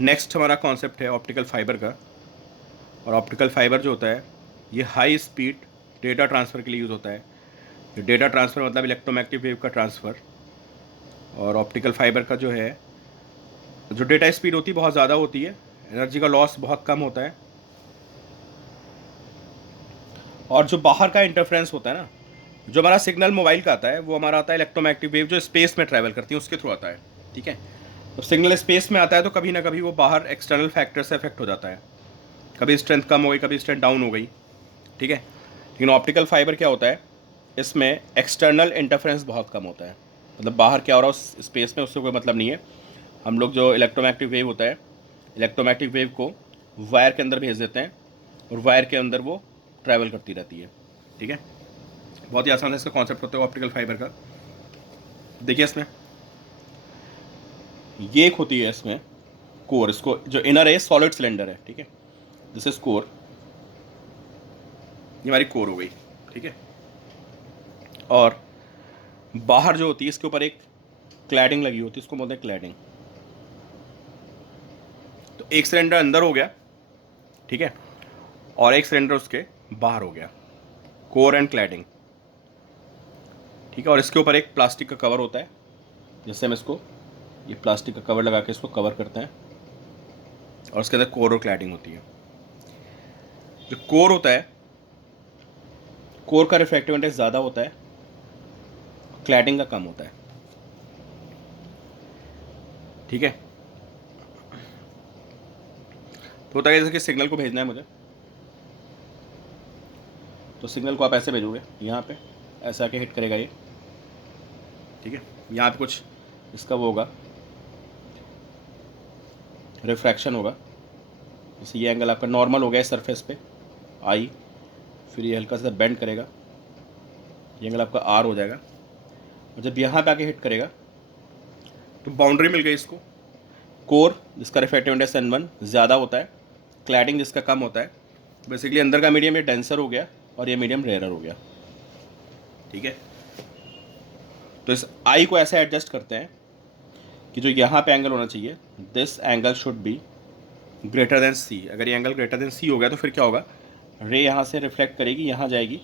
Next हमारा concept है optical fibre का। और ऑप्टिकल फाइबर जो होता है ये हाई स्पीड डेटा ट्रांसफ़र के लिए यूज़ होता है। डेटा ट्रांसफ़र मतलब इलेक्ट्रोमैग्नेटिक वेव का ट्रांसफ़र। और ऑप्टिकल फाइबर का जो है, जो डेटा स्पीड होती है बहुत ज़्यादा होती है, एनर्जी का लॉस बहुत कम होता है। और जो बाहर का इंटरफ्रेंस होता है ना, जो हमारा सिग्नल मोबाइल का आता है वो हमारा आता है इलेक्ट्रोमैग्नेटिक वेव जो स्पेस में ट्रैवल करती है उसके थ्रू आता है। ठीक है। तो सिग्नल स्पेस में आता है तो कभी ना कभी वो बाहर एक्सटर्नल फैक्टर से अफेक्ट हो जाता है। कभी स्ट्रेंथ कम हो गई, कभी स्ट्रेंथ डाउन हो गई। ठीक है। लेकिन ऑप्टिकल फाइबर क्या होता है, इसमें एक्सटर्नल इंटरफेरेंस बहुत कम होता है। मतलब बाहर क्या हो रहा है उस स्पेस में उससे कोई मतलब नहीं है। हम लोग जो इलेक्ट्रोमैग्नेटिक वेव होता है, इलेक्ट्रोमैग्नेटिक वेव को वायर के अंदर भेज देते हैं और वायर के अंदर वो ट्रैवल करती रहती है। ठीक है। बहुत ही आसान है इसका कॉन्सेप्ट होता है ऑप्टिकल फाइबर का। देखिए इसमें ये एक होती है इसमें कोर, इसको जो इनर है सॉलिड सिलेंडर है। ठीक है। दिस इज कोर, ये हमारी कोर हो गई। ठीक है। और बाहर जो होती है इसके ऊपर एक क्लैडिंग लगी होती है, इसको बोलते हैं क्लैडिंग। तो एक सिलेंडर अंदर हो गया, ठीक है, और एक सिलेंडर उसके बाहर हो गया, कोर एंड क्लैडिंग। ठीक है। और इसके ऊपर एक प्लास्टिक का कवर होता है, जैसे हम इसको ये प्लास्टिक का कवर लगा के इसको कवर करते हैं, और उसके अंदर कोर और क्लैडिंग होती है। जो कोर होता है, कोर का रिफ्रैक्टिव इंडेक्स ज़्यादा होता है, क्लैडिंग का कम होता है। ठीक है। तो होता है जैसे कि सिग्नल को भेजना है मुझे, तो सिग्नल को आप ऐसे भेजोगे, यहाँ पे ऐसा आके हिट करेगा ये। ठीक है। यहाँ पे कुछ इसका वो होगा, रिफ्रैक्शन होगा। जैसे ये एंगल आपका नॉर्मल हो गया है सरफेस पे आई, फिर ये हल्का सा बेंड करेगा, ये एंगल आपका आर हो जाएगा। और जब यहाँ पे आके हिट करेगा तो बाउंड्री मिल गई इसको। कोर जिसका रिफ्रैक्टिव इंडेक्स N1 ज़्यादा होता है, क्लैडिंग जिसका कम होता है। बेसिकली अंदर का मीडियम ये डेंसर हो गया और ये मीडियम रेयरर हो गया। ठीक है। तो इस आई को ऐसे एडजस्ट करते हैं कि जो यहाँ पे एंगल होना चाहिए, this angle should be greater than C. अगर ये एंगल ग्रेटर देन सी हो गया तो फिर क्या होगा, रे यहाँ से रिफ्लेक्ट करेगी, यहाँ जाएगी,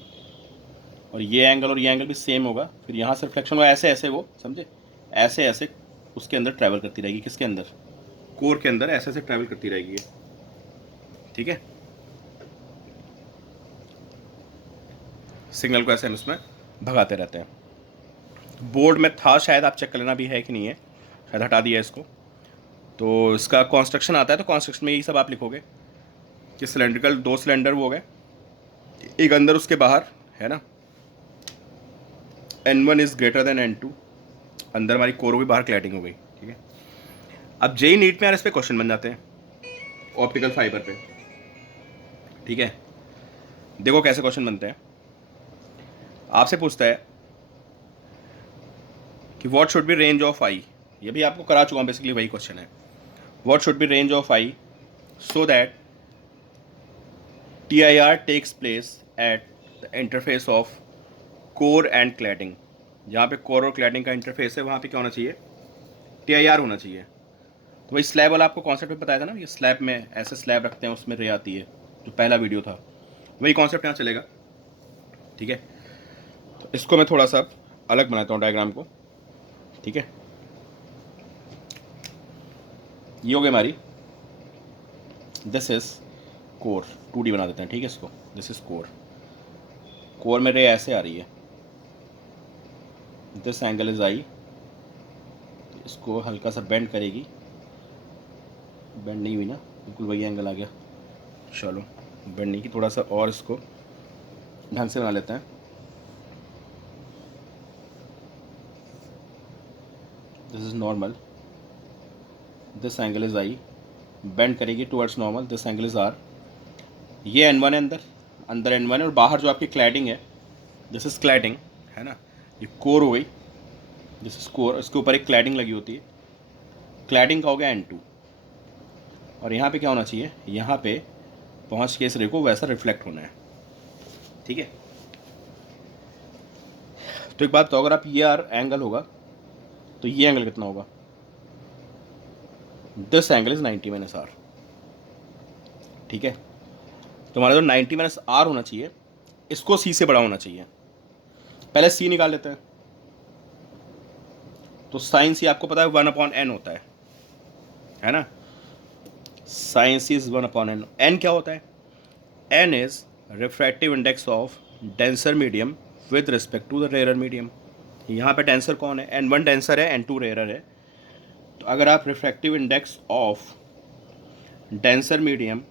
और ये एंगल भी सेम होगा, फिर यहाँ से रिफ्लेक्शन होगा, ऐसे ऐसे वो समझे, ऐसे ऐसे उसके अंदर ट्रैवल करती रहेगी। किसके अंदर, कोर के अंदर ऐसे ऐसे ट्रैवल करती रहेगी ये। ठीक है। सिग्नल को ऐसे हम इसमें भगाते रहते हैं। बोर्ड में था शायद, आप चेक कर लेना भी है कि नहीं है, शायद हटा दिया इसको। तो इसका कॉन्स्ट्रक्शन आता है, तो कॉन्स्ट्रक्शन में यही सब आप लिखोगे कि सिलेंड्रिकल दो सिलेंडर वो हो गए, एक अंदर उसके बाहर, है ना। N1 is greater than N2, अंदर हमारी कोर भी बाहर क्लैडिंग हो गई। ठीक है। अब जेई नीट में यार इस पे क्वेश्चन बन जाते हैं ऑप्टिकल फाइबर पे। ठीक है। देखो कैसे क्वेश्चन बनते हैं। आपसे पूछता है कि what should be range of i, ये भी आपको करा चुका हूँ, बेसिकली वही क्वेश्चन है। What should be range of i so that TIR takes place at the interface of core and cladding. जहाँ पे कोर और क्लैडिंग का इंटरफेस है वहाँ पे क्या होना चाहिए, TIR होना चाहिए। तो वही स्लैब वाला आपको कॉन्सेप्ट में बताया था ना, ये स्लैब में ऐसे स्लैब रखते हैं, उसमें रे आती है, जो पहला वीडियो था, वही कॉन्सेप्ट यहाँ चलेगा। ठीक है। तो इसको मैं थोड़ा सा अलग बनाता हूँ डायग्राम को। ठीक है। ये हो गई हमारी, दिस इज कोर, 2D बना देते हैं। ठीक है। इसको दिस इज कोर, कोर में रे ऐसे आ रही है, दिस एंगल इज आई, इसको हल्का सा बेंड करेगी, बेंड नहीं हुई ना, बिल्कुल वही एंगल आ गया। चलो बेंड नहीं की, थोड़ा सा और इसको ढंग से बना लेते हैं। This is normal, this angle is i, bend करेगी towards normal, this angle is r. ये N1 है अंदर, अंदर N1 है, और बाहर जो आपकी क्लैडिंग है, दिस इज क्लैडिंग, है ना। ये कोर हो गई, दिस इज कोर, इसके ऊपर एक क्लैडिंग लगी होती है, क्लैडिंग का हो गया N2। और यहाँ पे क्या होना चाहिए, यहाँ पे पहुँच के इस रे को वैसा रिफ्लेक्ट होना है। ठीक है। तो एक बात तो, अगर आप ये आर एंगल होगा तो ये एंगल कितना होगा, this angle is 90 minus r. ठीक है, तो हमारा जो 90 माइनस आर होना चाहिए इसको सी से बड़ा होना चाहिए। पहले सी निकाल लेते हैं। तो साइन सी आपको पता है 1/n होता है ना। Sign C is 1/n। N क्या होता है? N is refractive index of denser medium with respect to the rarer medium. यहाँ पे डेंसर कौन है? n1 डेंसर है, n2 रेयर है। तो अगर आप refractive index of denser medium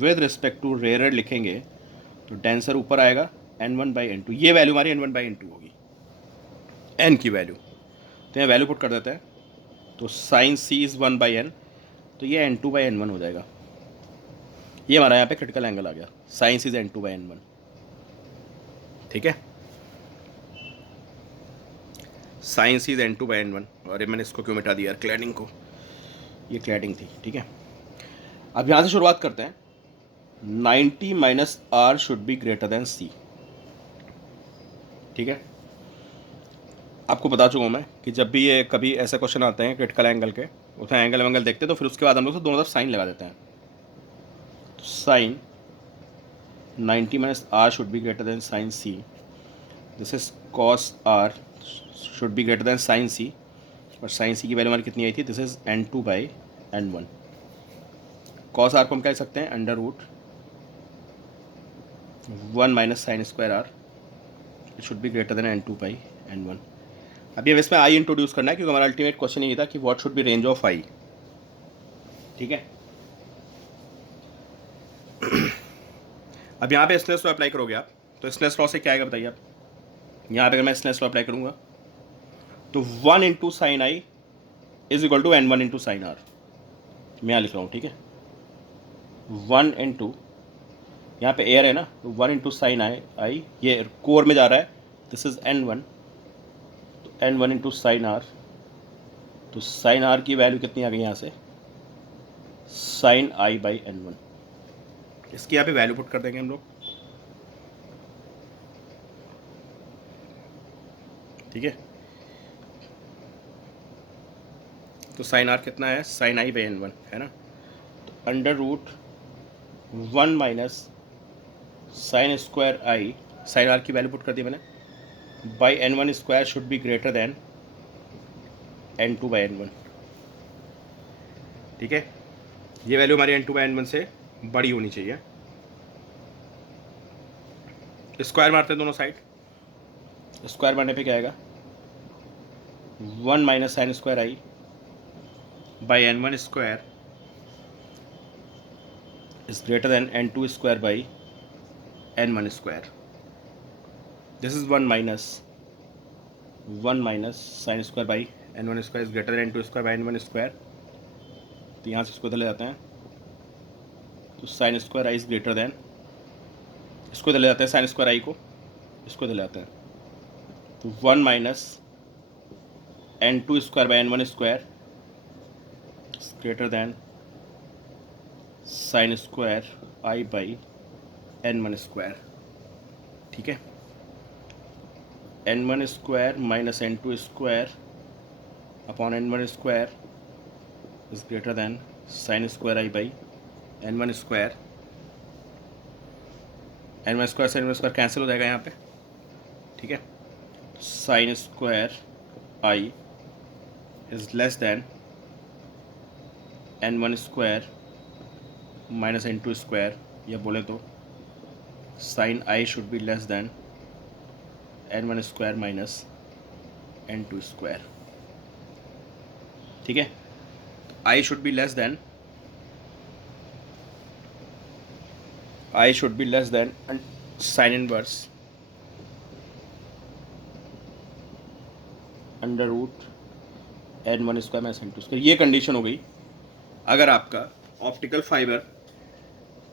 with respect to rare लिखेंगे तो डेंसर ऊपर आएगा, n1/n2। ये वैल्यू हमारी n1/n2 होगी, n की वैल्यू। तो यहाँ वैल्यू पुट कर देते हैं। तो साइन सी इज़ 1/n, तो ये n2/n1 हो जाएगा। ये हमारा यहाँ पे क्रिटिकल एंगल आ गया, साइन सी इज n2/n1। ठीक है, साइन सी इज n2/n1। और ये मैंने इसको क्यों मिटा दिया? क्लैडिंग को, ये क्लैडिंग थी। ठीक है, अब यहाँ से शुरुआत करते हैं। 90 minus r should be greater than c. ठीक है, आपको बता चुका हूँ मैं कि जब भी ये कभी ऐसे क्वेश्चन आते हैं क्रिटिकल एंगल के, उसमें एंगल वैंगल देखते हैं तो फिर उसके बाद हम लोग दोनों तरफ साइन लगा देते हैं। तो sine 90 minus r should be greater than sine c. This is cos r should be greater than sine c. और साइन सी की वैल्यू हमारी कितनी आई थी? This is n2/n1। Cos R को हम कह सकते हैं √1 minus sine square r. It should be greater than n2/n1। अभी हमें इसमें आई इंट्रोड्यूस करना है क्योंकि हमारा अल्टीमेट क्वेश्चन ये था कि what should be range of i. ठीक है, अब यहाँ पे स्नेल्स लॉ अप्लाई करोगे आप, तो स्नेल्स लॉ से क्या आएगा बताइए आप? यहाँ पे अगर मैं स्नेल्स लॉ अप्लाई करूँगा तो 1 into sine i is equal to n1 into sine r. मैं यहाँ लिख रहा हूँ। ठीक है, 1 इंटू, यहाँ पे एयर है ना, तो 1 इंटू साइन आई ये कोर में जा रहा है, दिस इज n1। तो n1 इंटू साइन आर, तो साइन आर की वैल्यू कितनी आ गई यहाँ से? Sign i/n1। इसकी यहाँ पे वैल्यू पुट कर देंगे हम लोग। ठीक है, तो साइन आर कितना है? साइन i/n1 है ना। तो √1 minus sine square i, sine r की वैल्यू पुट कर दी मैंने, by n1 square should be greater than n2/n1। ठीक है, ये वैल्यू हमारी n2/n1 से बड़ी होनी चाहिए। स्क्वायर मारते हैं दोनों साइड। स्क्वायर मारने पे क्या आएगा? 1 minus sine square I by n1 square is greater than n2 square by n1 square. This is 1 minus sine square by n1 square is greater than n2 square by n1 square. तो यहाँ से इसको इधर ले जाते हैं, तो sign square i is greater than, इसको इधर ले जाते हैं साइन स्क्वायर आई को, इसको इधर ले जाते हैं। तो 1 minus n2 square by n1 square greater than sign square I by n1 square. ठीक है, n1 square minus n2 square upon n1 square is greater than sign square I by n1 square. n1 square से n1 square cancel हो जाएगा यहाँ पे। ठीक है, sine square i is less than n1 square minus n2 square, या बोले तो sine i should be less than n1 square minus n2 square. ठीक है, i should be less than sine inverse under root n1 square minus n2 square. ये condition हो गई अगर आपका ऑप्टिकल फाइबर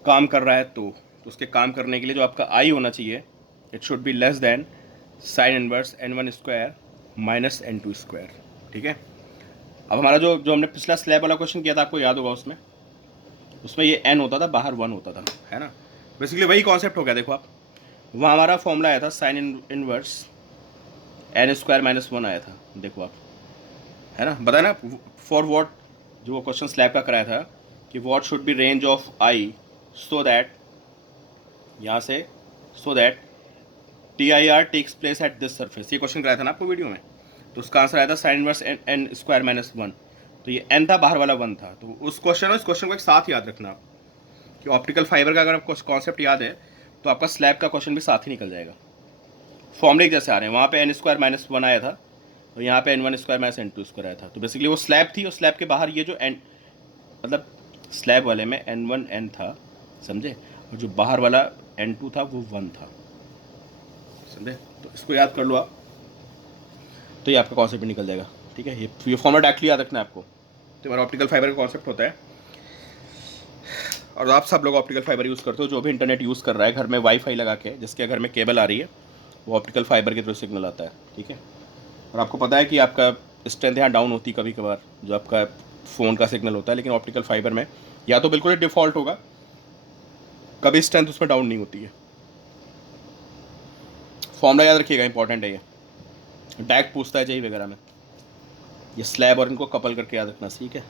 काम कर रहा है तो उसके काम करने के लिए जो आपका आई होना चाहिए, it should be less than sine inverse n1 square minus n2 square. ठीक है, अब हमारा जो हमने पिछला स्लैब वाला क्वेश्चन किया था, आपको याद होगा, उसमें ये n होता था, बाहर 1 होता था, है ना। बेसिकली वही कॉन्सेप्ट हो गया। देखो आप, वहाँ हमारा फॉर्मूला आया था sine inverse n square minus 1 आया था। देखो आप, है ना, बताया ना, फॉर वॉट जो वो क्वेश्चन स्लैब का कराया था कि what should be range of i so that, यहाँ से so that T I R takes place at this surface, ये क्वेश्चन कराया था ना आपको वीडियो में। तो उसका आंसर आया था sine inverse n square minus 1। तो ये एन था, बाहर वाला 1 था। तो उस क्वेश्चन और इस क्वेश्चन को एक साथ याद रखना कि ऑप्टिकल फाइबर का अगर आपको कॉन्सेप्ट याद है तो आपका स्लैब का क्वेश्चन भी साथ ही निकल जाएगा। फॉर्मूले जैसे आ रहे हैं, वहाँ पे एन स्क्वायर माइनस 1 आया था और यहाँ पे n1 square minus n2 square आया था। तो बेसिकली वो स्लैब थी और स्लैब के बाहर ये जो एन, मतलब स्लैब वाले में n1 n था, समझे, और जो बाहर वाला n2 था वो 1 था, समझे। तो इसको याद कर लो आप, तो ये आपका कॉन्सेप्ट निकल जाएगा। ठीक है, ये फॉर्मूला डायरेक्टली याद रखना है आपको। तो हमारा ऑप्टिकल फाइबर का कॉन्सेप्ट होता है, और आप सब लोग ऑप्टिकल फाइबर यूज़ करते हो, जो भी इंटरनेट यूज़ कर रहा है घर में वाईफाई लगा के, जिसके घर में केबल आ रही है, वो ऑप्टिकल फाइबर के थ्रू सिग्नल आता है। ठीक है, और आपको पता है कि आपका स्ट्रेंथ यहाँ डाउन होती है कभी कभार, जो आपका फ़ोन का सिग्नल होता है, लेकिन ऑप्टिकल फाइबर में या तो बिल्कुल डिफ़ॉल्ट होगा, कभी स्ट्रेंथ उसमें डाउन नहीं होती है। फॉर्मूला याद रखिएगा, इंपॉर्टेंट है ये, डायरेक्ट पूछता है जेई वगैरह में। ये स्लैब और इनको कपल करके याद रखना, ठीक है।